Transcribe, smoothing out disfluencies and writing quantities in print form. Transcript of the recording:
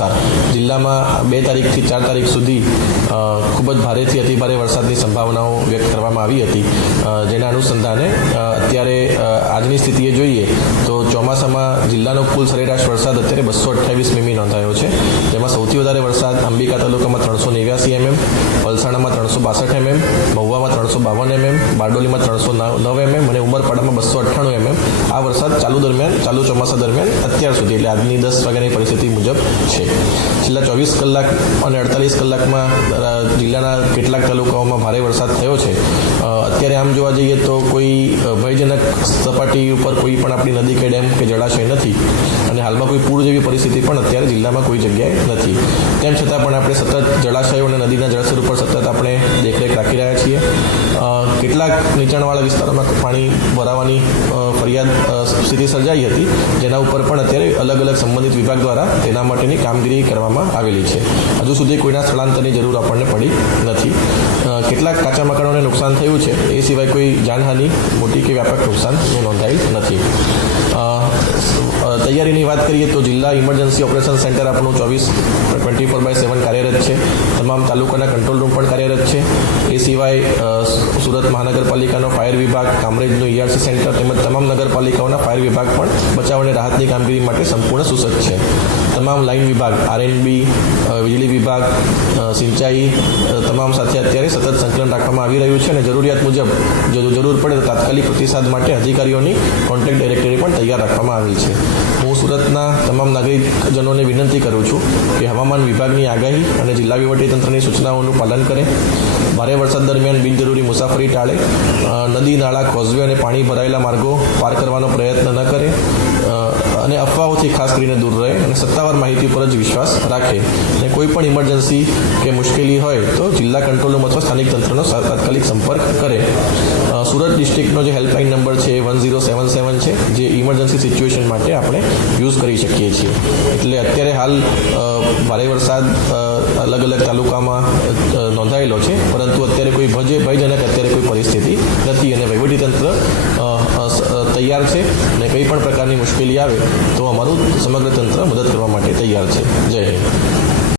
અનુસાર જિલ્લામાં 2 તારીખથી 4 તારીખ સુધી ખૂબ જ ભારેથી અતિભારે વરસાદની સંભાવનાઓ વ્યક્ત કરવામાં આવી હતી, જેના અનુસંધાને અત્યારે આજની સ્થિતિએ જોઈએ તો ચોમાસામાં જિલ્લાનો કુલ સરેરાશ વરસાદ અત્યારે 228 મીમી નોંધાયો છે, જેમાં સૌથી વધારે વરસાદ અંબિકા તાલુકામાં 389 mm, પલસાણામાં 362 mm, મહુવામાં 352 mm, બારડોલીમાં 309 mm અને ઉમરપાડામાં 298 mm આ વરસાદ ચાલુ ચોમાસા દરમિયાન અત્યાર સુધી એટલે આજની 10 વાગ્યાની પરિસ્થિતિ મુજબ છે. છેલ્લા 24 કલાક અને 48 કલાકમાં જિલ્લાના કેટલાક તાલુકાઓમાં ભારે વરસાદ થયો છે. અત્યારે આમ જોવા જઈએ તો કોઈ ભયજનક સપાટી ઉપર કોઈ પણ આપણી નદી કે ડેમ કે જળાશય નથી અને હાલમાં કોઈ પૂર જેવી પરિસ્થિતિ પણ અત્યારે જિલ્લામાં કોઈ જગ્યાએ નથી. તેમ છતાં પણ આપણે સતત જળાશયો અને નદીના જળસ્તર ઉપર સતત આપણે દેખરેખ રાખી રહ્યા છીએ. કેટલાક નીચાણવાળા વિસ્તારોમાં પાણી ભરાવાની ફરિયાદ સ્થિતિ સર્જાઈ હતી, જેના ઉપર પણ અત્યારે અલગ અલગ સંબંધિત વિભાગ દ્વારા તેના માટેની કામગીરી કરવામાં આવેલી છે. હજુ સુધી કોઈના સ્થળાંતરની જરૂર આપણને પડી નથી. કેટલાક કાચા મકાનોને નુકસાન થયું છે, એ સિવાય કોઈ જાનહાનિ મોટી કે વ્યાપક નુકસાન નોંધાયેલ નથી. તૈયારીની વાત કરીએ તો જિલ્લા ઇમરજન્સી ઓપરેશન સેન્ટર આપણું 24/7 કાર્યરત છે. તમામ તાલુકાના કંટ્રોલ રૂમ પણ કાર્યરત છે. એ સિવાય સુરત મહાનગરપાલિકાનો ફાયર વિભાગ, કામરેજનું ERC સેન્ટર તેમજ તમામ નગરપાલિકાઓના ફાયર વિભાગ પણ બચાવ અને રાહતની કામગીરી માટે સંપૂર્ણ સુસજ્જ છે. તમામ લાઇન વિભાગ, RNB, વીજળી વિભાગ, સિંચાઈ તમામ સાથે અત્યારે સતત સંકલન રાખવામાં આવી રહ્યું છે અને જરૂરિયાત મુજબ જો જરૂર પડે તો તાત્કાલિક પ્રતિસાદ માટે અધિકારીઓની કોન્ટેક્ટ ડાયરેક્ટરી પણ તૈયાર રાખવામાં આવી છે. હું સુરતના તમામ નાગરિકજનોને વિનંતી કરું છું કે હવામાન વિભાગની આગાહી અને જિલ્લા વહીવટીતંત્રની સૂચનાઓનું પાલન કરે. ભારે વરસાદ દરમિયાન બિનજરૂરી મુસાફરી ટાળે. નદી, નાળા, કોઝવે અને પાણી ભરાયેલા માર્ગો પાર કરવાનો પ્રયત્ન ન કરે અને અફવાઓથી ખાસ કરીને દૂર રહે અને સત્તાવાર માહિતી પર જ વિશ્વાસ રાખે. અને કોઈ પણ ઇમરજન્સી કે મુશ્કેલી હોય તો જિલ્લા કંટ્રોલ રૂમ અથવા સ્થાનિક તંત્રનો તાત્કાલિક સંપર્ક કરે. સુરત ડિસ્ટ્રિક્ટનો જે હેલ્પલાઇન નંબર છે એ 1077 છે, જે ઇમરજન્સી સિચ્યુએશન માટે આપણે યુઝ કરી શકીએ છીએ. એટલે અત્યારે હાલ ભારે વરસાદ અલગ અલગ તાલુકામાં નોંધાયેલો છે, પરંતુ અત્યારે કોઈ ભયજનક અત્યારે કોઈ પરિસ્થિતિ નથી અને વહીવટીતંત્ર તૈયાર છે અને કંઈ પણ પ્રકારની મુશ્કેલી આવે તો અમારું સમગ્ર તંત્ર મદદ કરવા માટે તૈયાર છે. જય હિન્દ.